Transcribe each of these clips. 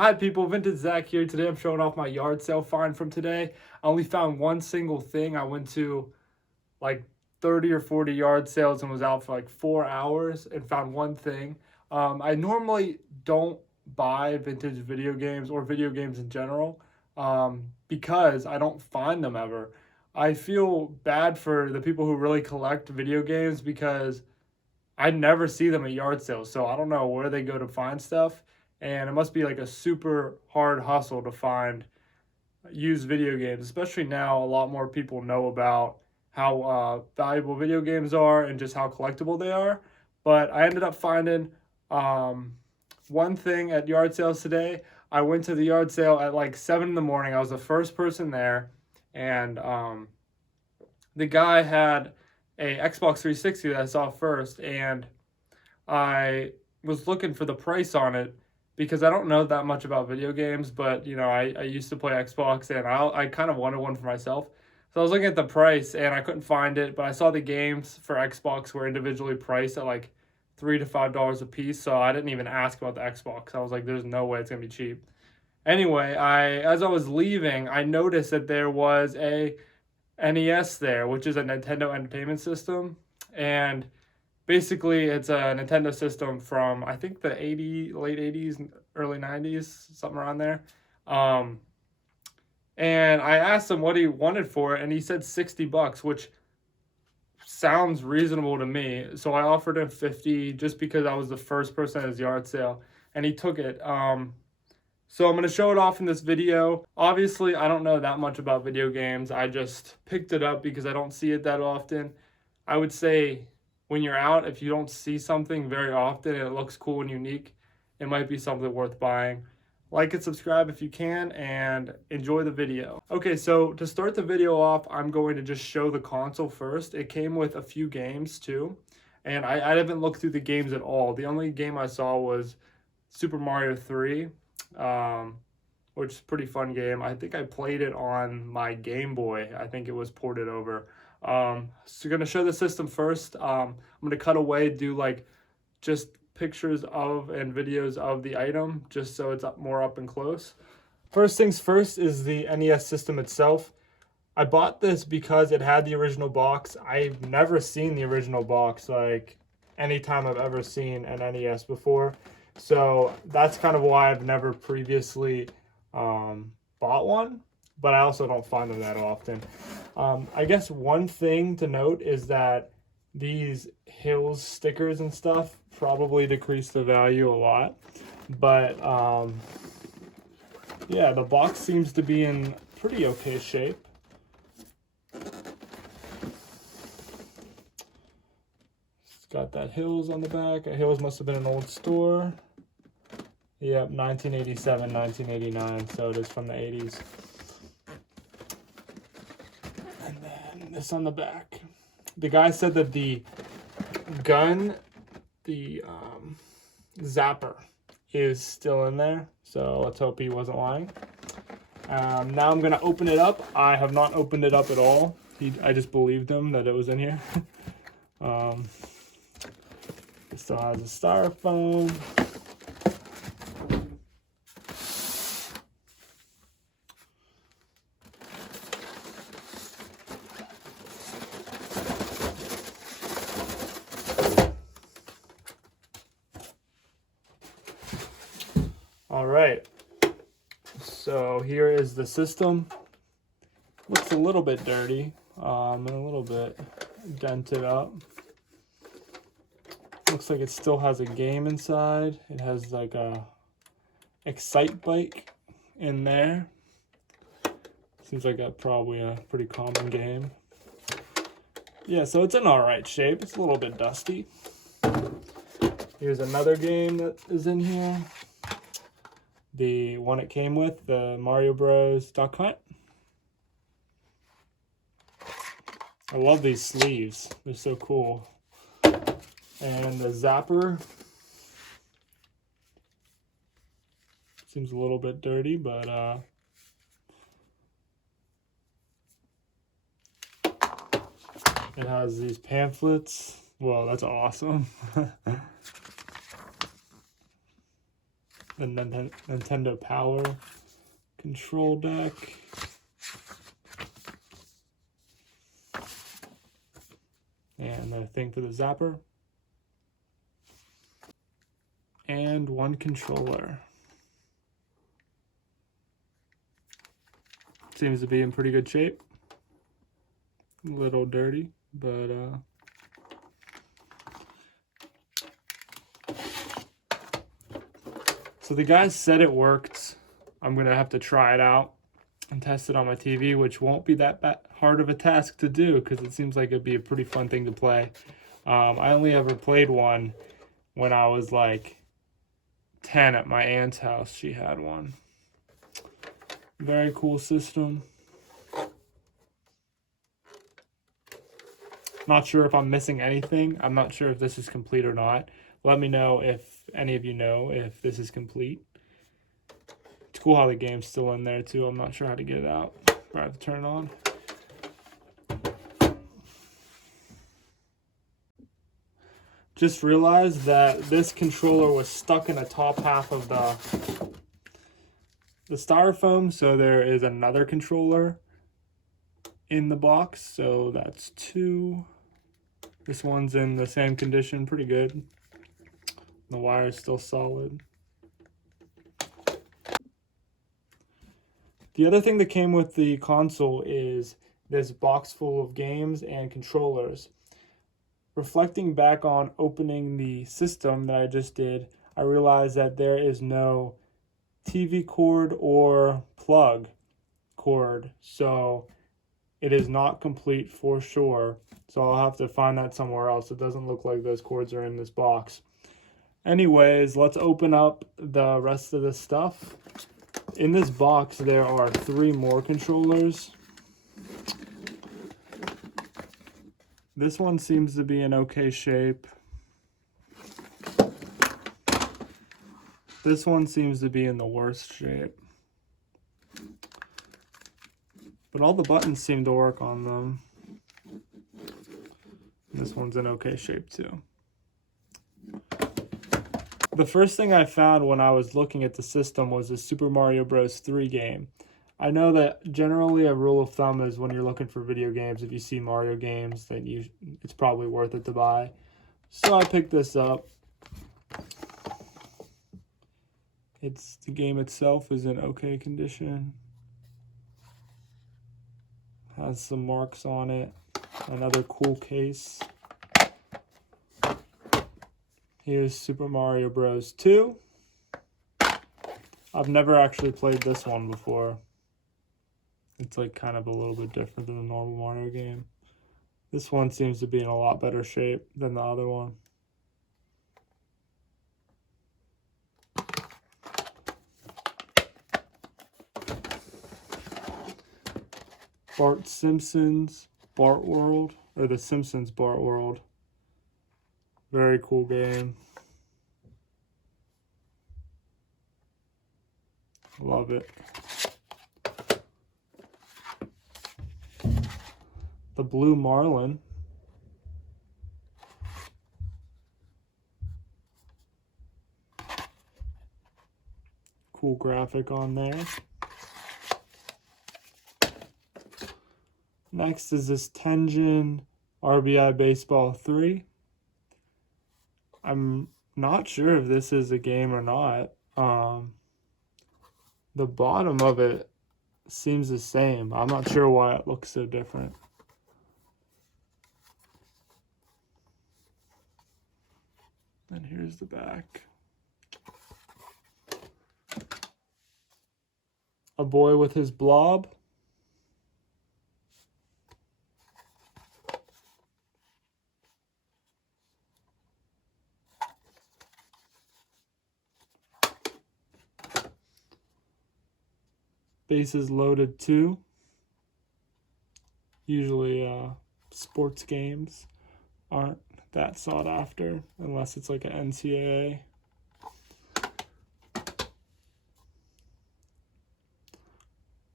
Hi people, Vintage Zach here. Today I'm showing off my yard sale find from today. I only found one single thing. I went to like 30 or 40 yard sales and was out for like 4 hours and found one thing. I normally don't buy vintage video games or video games in general because I don't find them ever. I feel bad for the people who really collect video games because I never see them at yard sales, so I don't know where they go to find stuff. And it must be like a super hard hustle to find used video games, especially now. A lot more people know about how valuable video games are and just how collectible they are. But I ended up finding um, one thing at yard sales today. I went to the yard sale at like 7 in the morning. I was the first person there, and the guy had a Xbox 360 that I saw first, and I was looking for the price on it because I don't know that much about video games, but I used to play Xbox and I kind of wanted one for myself. So I was looking at the price and I couldn't find it, but I saw the games for Xbox were individually priced at like $3 to $5 a piece. So I didn't even ask about the Xbox. I was like, there's no way it's gonna be cheap. Anyway, as I was leaving, I noticed that there was a NES there, which is a Nintendo Entertainment System, and basically it's a Nintendo system from I think the late 80s, early 90s, something around there. Um, and I asked him what he wanted for it, and he said $60, which sounds reasonable to me. So I offered him 50 just because I was the first person at his yard sale, and he took it. So I'm going to show it off in this video. Obviously, I don't know that much about video games. I just picked it up because I don't see it that often. I would say when you're out, if you don't see something very often and it looks cool and unique, it might be something worth buying. Like and subscribe if you can, and enjoy the video. Okay, so to start the video off, I'm going to just show the console first. It came with a few games too, and I haven't looked through the games at all. The only game I saw was Super Mario 3, which is a pretty fun game. I think I played it on my Game Boy. I think it was ported over. So gonna show the system first. I'm gonna cut away, do like just pictures of and videos of the item, just so it's more up and close. First things first is the NES system itself. I bought this because it had the original box. I've never seen the original box like anytime I've ever seen an NES before. So that's kind of why I've never previously bought one, but I also don't find them that often. I guess one thing to note is that these Hills stickers and stuff probably decrease the value a lot. But yeah, the box seems to be in pretty okay shape. It's got that Hills on the back. Hills must have been an old store. Yep, 1987, 1989, so it is from the 80s. And then this on the back. The guy said that the gun, the zapper, is still in there, so let's hope he wasn't lying. Now I'm gonna open it up. I have not opened it up at all. I just believed him that it was in here. It still has a styrofoam. All right, so here is the system. Looks a little bit dirty and a little bit dented up. Looks like it still has a game inside. It has like a Excite Bike in there. Seems like that's probably a pretty common game. Yeah, so it's in all right shape. It's a little bit dusty. Here's another game that is in here. The one it came with, the Mario Bros. Duck Hunt. I love these sleeves. They're so cool. And the zapper. Seems a little bit dirty, but it has these pamphlets. Whoa, that's awesome. the Nintendo Power control deck. And the thing for the zapper. And one controller. Seems to be in pretty good shape. A little dirty, but so the guys said it worked. I'm gonna have to try it out and test it on my TV, which won't be that hard of a task to do because it seems like it'd be a pretty fun thing to play. I only ever played one when I was like 10 at my aunt's house. She had one. Very cool system. Not sure if I'm missing anything. I'm not sure if this is complete or not. Let me know if any of you know if this is complete. It's cool how the game's still in there too. I'm not sure how to get it out. I have to turn it on. Just realized that this controller was stuck in the top half of the styrofoam, so there is another controller in the box. So that's two. This one's in the same condition, pretty good. The wire is still solid. The other thing that came with the console is this box full of games and controllers. Reflecting back on opening the system that I just did, I realized that there is no TV cord or plug cord, so it is not complete for sure. So I'll have to find that somewhere else. It doesn't look like those cords are in this box. Anyways, let's open up the rest of this stuff. In this box, there are 3 more controllers. This one seems to be in okay shape. This one seems to be in the worst shape. But all the buttons seem to work on them. This one's in okay shape too. The first thing I found when I was looking at the system was the Super Mario Bros. 3 game. I know that generally a rule of thumb is when you're looking for video games, if you see Mario games, then it's probably worth it to buy. So I picked this up. The game itself is in okay condition. Has some marks on it. Another cool case. Here's Super Mario Bros. 2. I've never actually played this one before. It's like kind of a little bit different than the normal Mario game. This one seems to be in a lot better shape than the other one. Bart Simpson's Bart World, or the Simpsons Bart World. Very cool game. Love it. The Blue Marlin. Cool graphic on there. Next is this Tenjin RBI Baseball 3. I'm not sure if this is a game or not. The bottom of it seems the same. I'm not sure why it looks so different. And here's the back. A boy with his blob. Bases Loaded 2. Usually sports games aren't that sought after unless it's like an NCAA.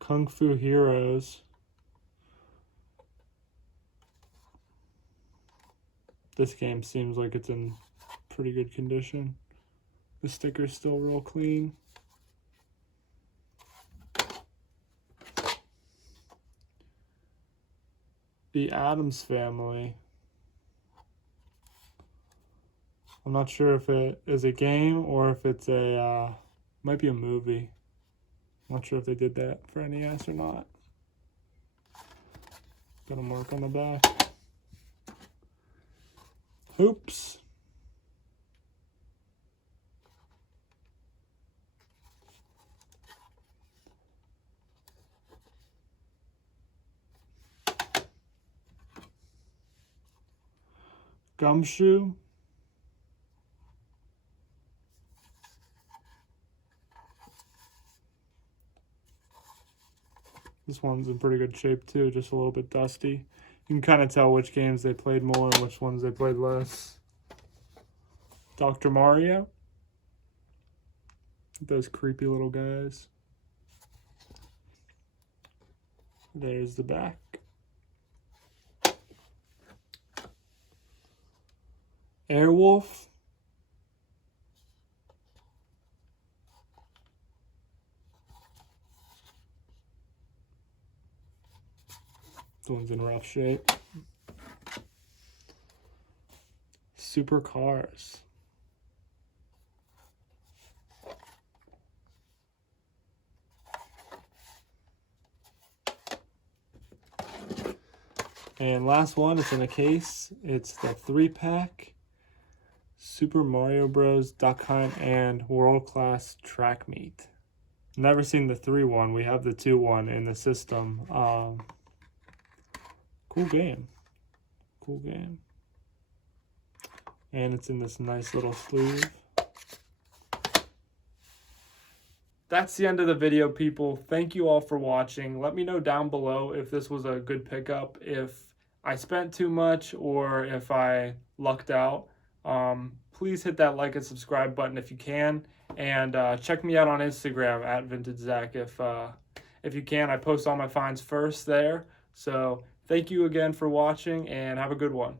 Kung Fu Heroes. This game seems like it's in pretty good condition. The sticker's still real clean. The Addams Family. I'm not sure if it is a game or if it's a, might be a movie. I'm not sure if they did that for NES or not. Got a mark on the back. Hoops. Gumshoe. This one's in pretty good shape too, just a little bit dusty. You can kind of tell which games they played more and which ones they played less. Dr. Mario. Those creepy little guys. There's the back. Airwolf. This one's in rough shape. Supercars. And last one, it's in a case. It's the 3-pack Super Mario Bros. Duck Hunt and World Class Track Meet. Never seen the 3-1. We have the 2-1 in the system. Cool game. Cool game. And it's in this nice little sleeve. That's the end of the video, people. Thank you all for watching. Let me know down below if this was a good pickup, if I spent too much, or if I lucked out. Please hit that like and subscribe button if you can, and check me out on Instagram at VintageZach if you can. I post all my finds first there. So thank you again for watching, and have a good one.